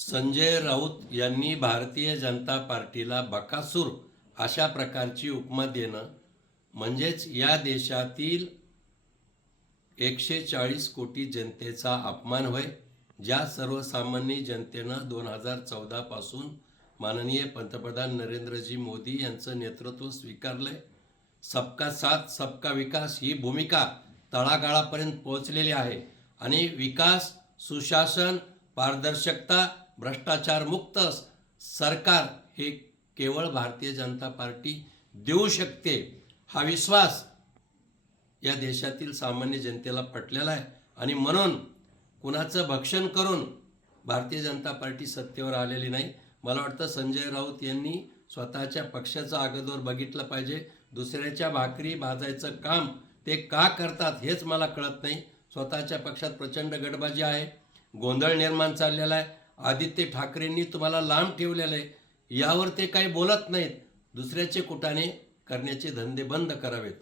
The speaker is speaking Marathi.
संजय राऊत यांनी भारतीय जनता पार्टीला बकासूर अशा प्रकारची उपमा देणं म्हणजेच या देशातील 140 कोटी जनतेचा अपमान होय. ज्या सर्वसामान्य जनतेनं 2014 पासून माननीय पंतप्रधान नरेंद्रजी मोदी यांचं नेतृत्व स्वीकारलंय. सबका साथ सबका विकास ही भूमिका तळागाळापर्यंत पोहोचलेली आहे आणि विकास, सुशासन, पारदर्शकता, भ्रष्टाचार मुक्त सरकार हे केवळ भारतीय जनता पार्टी देऊ शकते हा विश्वास या देशातील सामान्य जनतेला पटलेला आहे. आणि म्हणून कुणाचं भक्षण करून भारतीय जनता पार्टी सत्तेवर आलेली नाही. मला वाटतं संजय राऊत यांनी स्वतःच्या पक्षाचं अगोदर बघितलं पाहिजे. दुसऱ्याच्या भाकरी भाजायचं काम ते का करतात हेच मला कळत नाही. स्वतःच्या पक्षात प्रचंड गडबाजी आहे, गोंधळ निर्माण चाललेला आहे. आदित्य ठाकरेंनी तुम्हाला लांब ठेवलेलं आहे, यावर ते काही बोलत नाहीत. दुसऱ्याचे कुटाणे करण्याचे धंदे बंद करावेत.